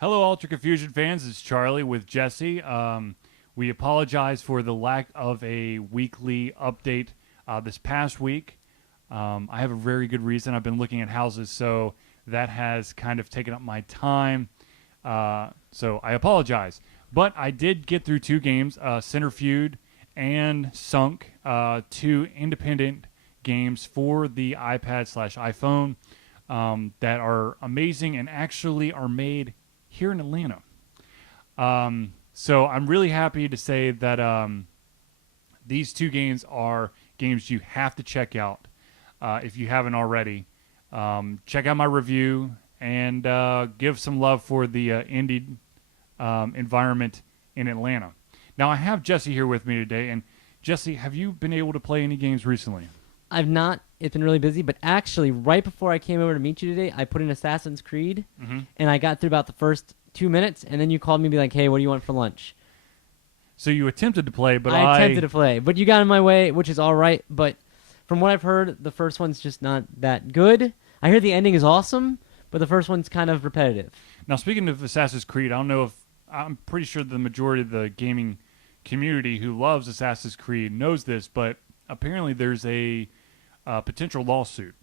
Hello, Ultra Confusion fans. It's Charlie with Jesse. We apologize for the lack of a weekly update this past week. I have a very good reason. I've been looking at houses, so that has kind of taken up my time. So I apologize. But I did get through two games, Centrifuge and Sunk, two independent games for the iPad/iPhone that are amazing and actually are made here in Atlanta. So I'm really happy to say that these two games are games you have to check out if you haven't already. Check out my review and give some love for the indie environment in Atlanta. Now, I have Jesse here with me today. And Jesse, have you been able to play any games recently? I've not. It's been really busy, but actually, right before I came over to meet you today, I put in Assassin's Creed, and I got through about the first 2 minutes, and then you called me and be like, hey, what do you want for lunch? So you attempted to play, but I attempted to play, but you got in my way, which is all right, but from what I've heard, the first one's just not that good. I hear the ending is awesome, but the first one's kind of repetitive. Now, speaking of Assassin's Creed, I don't know if I'm pretty sure the majority of the gaming community who loves Assassin's Creed knows this, but apparently there's a potential lawsuit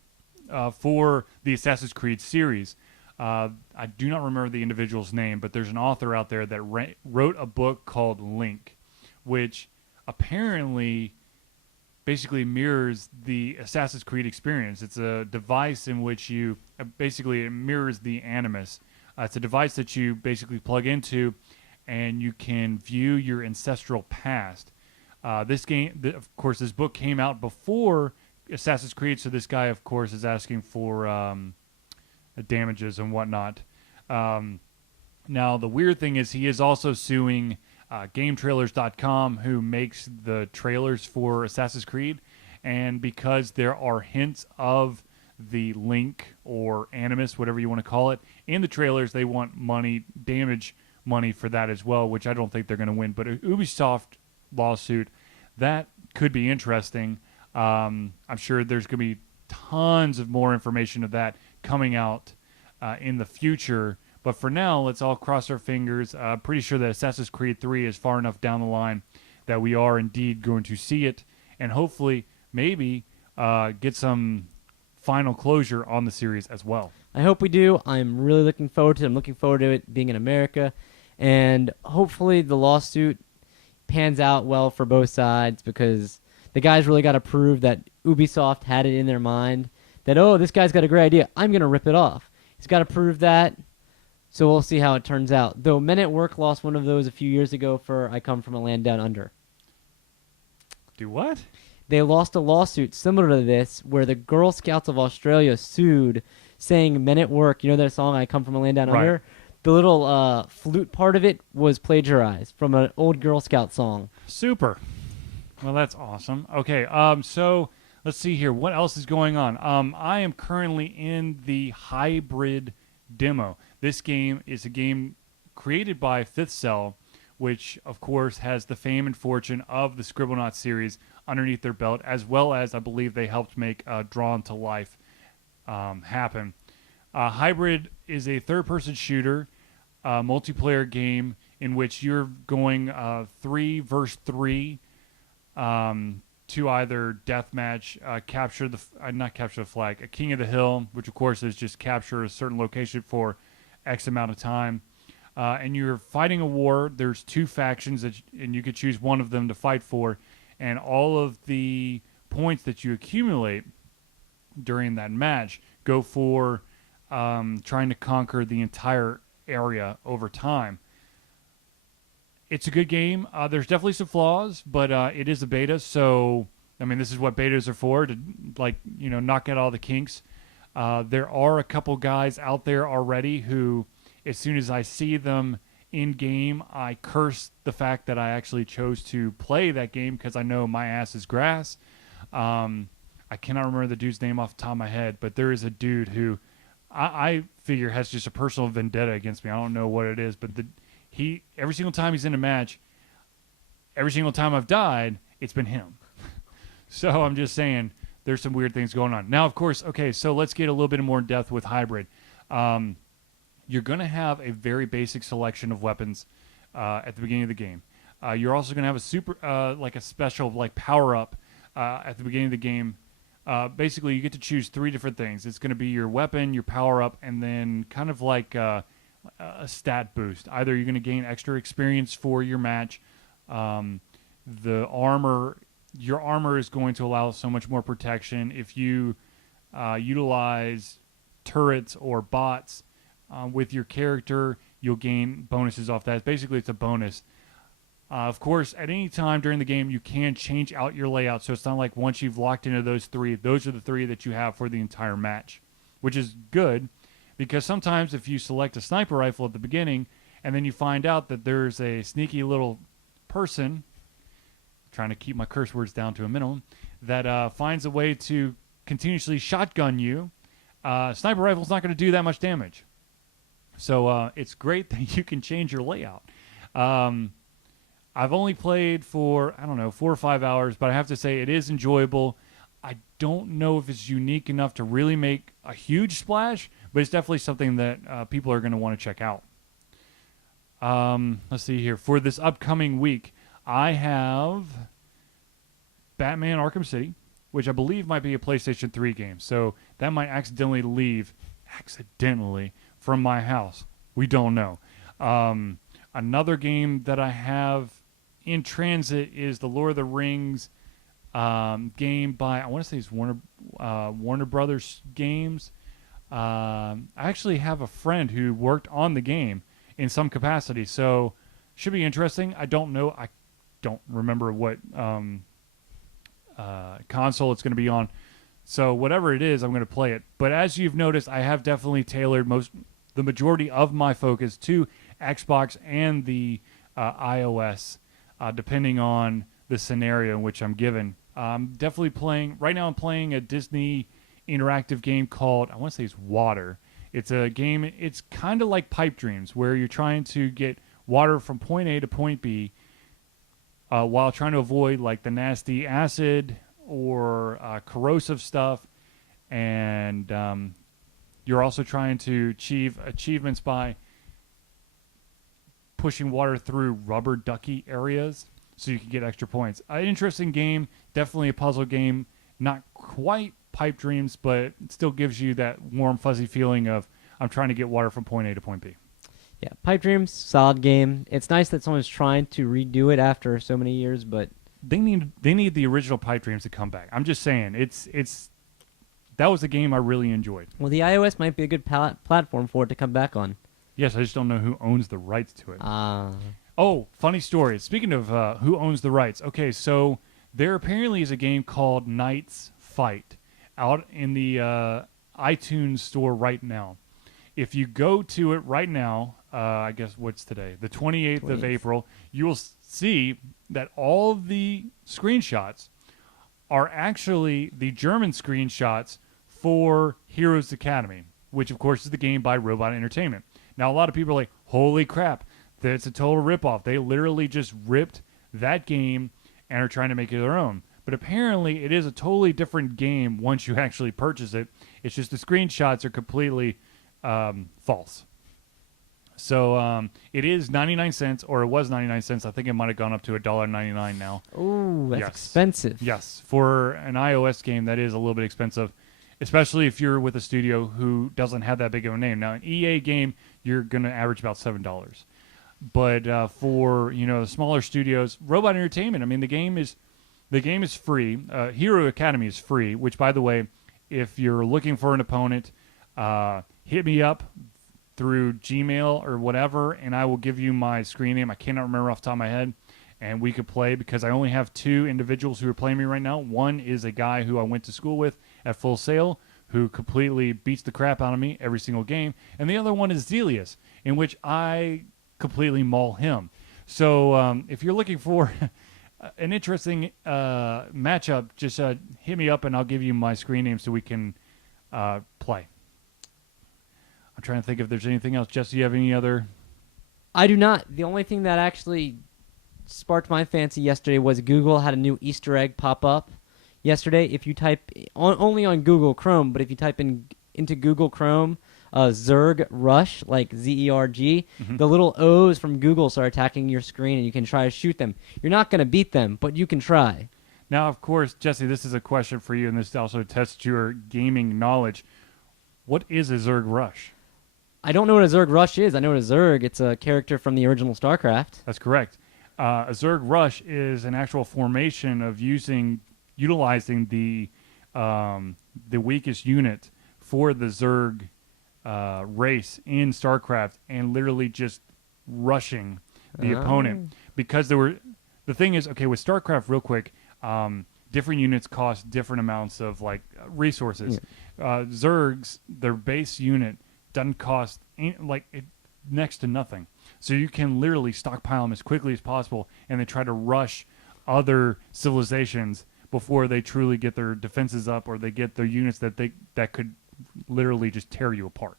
for the Assassin's Creed series. I do not remember the individual's name, but there's an author out there that wrote a book called Link, which apparently basically mirrors the Assassin's Creed experience. It's a device in which you basically it mirrors the Animus. It's a device that you basically plug into, and you can view your ancestral past. This game, of course, this book came out before Assassin's Creed, so this guy, of course, is asking for damages and whatnot. Now, the weird thing is he is also suing GameTrailers.com, who makes the trailers for Assassin's Creed, and because there are hints of the Link or Animus, whatever you want to call it, in the trailers, they want damage money for that as well, which I don't think they're going to win. But a Ubisoft lawsuit, that could be interesting. I'm sure there's going to be tons of more information of that coming out in the future. But for now, let's all cross our fingers. Pretty sure that Assassin's Creed 3 is far enough down the line that we are indeed going to see it, and hopefully maybe get some final closure on the series as well. I hope we do. I'm really looking forward to it. I'm looking forward to it being in America, and hopefully the lawsuit pans out well for both sides, because the guys really got to prove that Ubisoft had it in their mind that, oh, this guy's got a great idea, I'm going to rip it off. He's got to prove that, so we'll see how it turns out. Though Men at Work lost one of those a few years ago for I Come From a Land Down Under. Do what? They lost a lawsuit similar to this where the Girl Scouts of Australia sued, saying Men at Work, you know that song I Come From a Land Down Under? The little flute part of it was plagiarized from an old Girl Scout song. Super. Well, that's awesome. Okay, so let's see here. What else is going on? I am currently in the Hybrid demo. This game is a game created by Fifth Cell, which, of course, has the fame and fortune of the Scribblenauts series underneath their belt, as well as I believe they helped make Drawn to Life happen. Hybrid is a third-person shooter, multiplayer game in which you're going 3 versus 3 to either deathmatch, not capture the flag, a King of the Hill, which of course is just capture a certain location for X amount of time. And you're fighting a war. There's two factions, and you could choose one of them to fight for. And all of the points that you accumulate during that match go for trying to conquer the entire area over time. It's a good game. There's definitely some flaws, but it is a beta. So, I mean, this is what betas are for, to knock out all the kinks. There are a couple guys out there already who, as soon as I see them in game, I curse the fact that I actually chose to play that game because I know my ass is grass. I cannot remember the dude's name off the top of my head, but there is a dude who I figure has just a personal vendetta against me. I don't know what it is, but every single time he's in a match, every single time I've died, it's been him. So I'm just saying there's some weird things going on. Now, of course, okay, so let's get a little bit more in depth with Hybrid. you're going to have a very basic selection of weapons at the beginning of the game. You're also going to have a like a special like power up at the beginning of the game. Basically, you get to choose 3 different things. It's going to be your weapon, your power up, and then kind of like a stat boost. Either you're going to gain extra experience for your match. The armor, your armor is going to allow so much more protection. If you utilize turrets or bots with your character, you'll gain bonuses off that. Basically, it's a bonus. Of course, at any time during the game, you can change out your layout. So it's not like once you've locked into those 3, those are the 3 that you have for the entire match, which is good because sometimes if you select a sniper rifle at the beginning and then you find out that there's a sneaky little person, trying to keep my curse words down to a minimum, that finds a way to continuously shotgun you, sniper rifle's not going to do that much damage. So it's great that you can change your layout. I've only played for, 4 or 5 hours, but I have to say it is enjoyable. I don't know if it's unique enough to really make a huge splash, but it's definitely something that people are going to want to check out. Let's see here. For this upcoming week, I have Batman Arkham City, which I believe might be a PlayStation 3 game. So that might accidentally leave from my house. We don't know. Another game that I have in transit is the Lord of the Rings game by, I want to say it's Warner Brothers Games. I actually have a friend who worked on the game in some capacity, so should be interesting. I don't know. I don't remember what console it's going to be on. So whatever it is, I'm going to play it. But as you've noticed, I have definitely tailored the majority of my focus to Xbox and the iOS, depending on the scenario in which I'm given. Definitely playing, right now I'm playing a Disney interactive game called, I want to say it's Water. It's a game, it's kind of like Pipe Dreams, where you're trying to get water from point A to point B while trying to avoid like the nasty acid or corrosive stuff. And you're also trying to achieve achievements by pushing water through rubber ducky areas so you can get extra points. An interesting game, definitely a puzzle game, not quite Pipe Dreams, but it still gives you that warm, fuzzy feeling of I'm trying to get water from point A to point B. Yeah, Pipe Dreams, solid game. It's nice that someone's trying to redo it after so many years, but they need the original Pipe Dreams to come back. I'm just saying, it's that was a game I really enjoyed. Well, the iOS might be a good platform for it to come back on. Yes, I just don't know who owns the rights to it. Oh, funny story. Speaking of who owns the rights, okay, so there apparently is a game called Knight's Fight out in the iTunes store right now. If you go to it right now, I guess what's today? The 28th of April, you will see that all of the screenshots are actually the German screenshots for Heroes Academy, which of course is the game by Robot Entertainment. Now, a lot of people are like, holy crap, that's a total ripoff. They literally just ripped that game and are trying to make it their own. But apparently, it is a totally different game once you actually purchase it. It's just the screenshots are completely false. So it is 99 cents, or it was 99 cents. I think it might have gone up to $1.99 now. Ooh, that's expensive. Yes, for an iOS game, that is a little bit expensive, especially if you're with a studio who doesn't have that big of a name. Now, an EA game, you're going to average about $7. But for the smaller studios, Robot Entertainment, I mean, the game is free. Hero Academy is free, which, by the way, if you're looking for an opponent, hit me up through Gmail or whatever, and I will give you my screen name. I cannot remember off the top of my head, and we could play because I only have 2 individuals who are playing me right now. One is a guy who I went to school with at Full Sail, who completely beats the crap out of me every single game, and the other one is Zelius, in which I completely maul him. So if you're looking for an interesting matchup, just hit me up and I'll give you my screen name so we can play. I'm trying to think if there's anything else. Jesse, you have any other? I do not. The only thing that actually sparked my fancy yesterday was Google had a new Easter egg pop up yesterday. If you type only on Google Chrome, but if you type into Google Chrome Zerg Rush, like Zerg. The little O's from Google start attacking your screen, and you can try to shoot them. You're not going to beat them, but you can try. Now, of course, Jesse, this is a question for you, and this also tests your gaming knowledge. What is a Zerg Rush? I don't know what a Zerg Rush is. I know what a Zerg. It's a character from the original StarCraft. That's correct. A Zerg Rush is an actual formation of utilizing the weakest unit for the Zerg race in StarCraft and literally just rushing the opponent. Because the thing is, okay, with StarCraft, real quick, different units cost different amounts of resources. Zergs, their base unit doesn't cost next to nothing. So you can literally stockpile them as quickly as possible and then try to rush other civilizations before they truly get their defenses up or they get their units that could literally just tear you apart.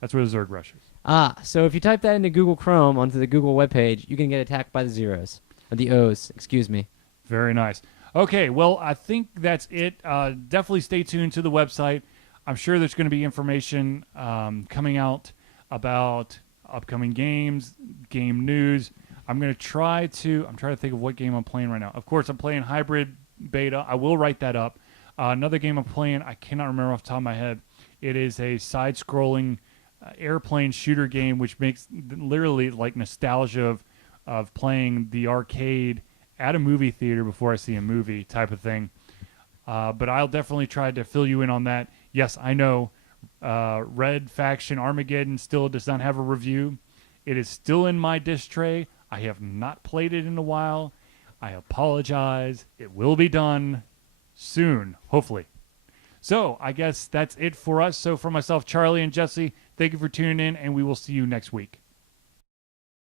That's where the Zerg Rush is. So if you type that into Google Chrome onto the Google webpage, you can get attacked by the zeros. Or the O's, excuse me. Very nice. Okay, well, I think that's it. Definitely stay tuned to the website. I'm sure there's going to be information coming out about upcoming games, game news. I'm trying to think of what game I'm playing right now. Of course, I'm playing Hybrid Beta. I will write that up. Another game I'm playing, I cannot remember off the top of my head. It is a side-scrolling airplane shooter game, which makes literally like nostalgia of playing the arcade at a movie theater before I see a movie type of thing. But I'll definitely try to fill you in on that. Yes, I know Red Faction Armageddon still does not have a review. It is still in my disc tray. I have not played it in a while. I apologize. It will be done soon, hopefully. So I guess that's it for us. So for myself, Charlie, and Jesse, thank you for tuning in, and we will see you next week.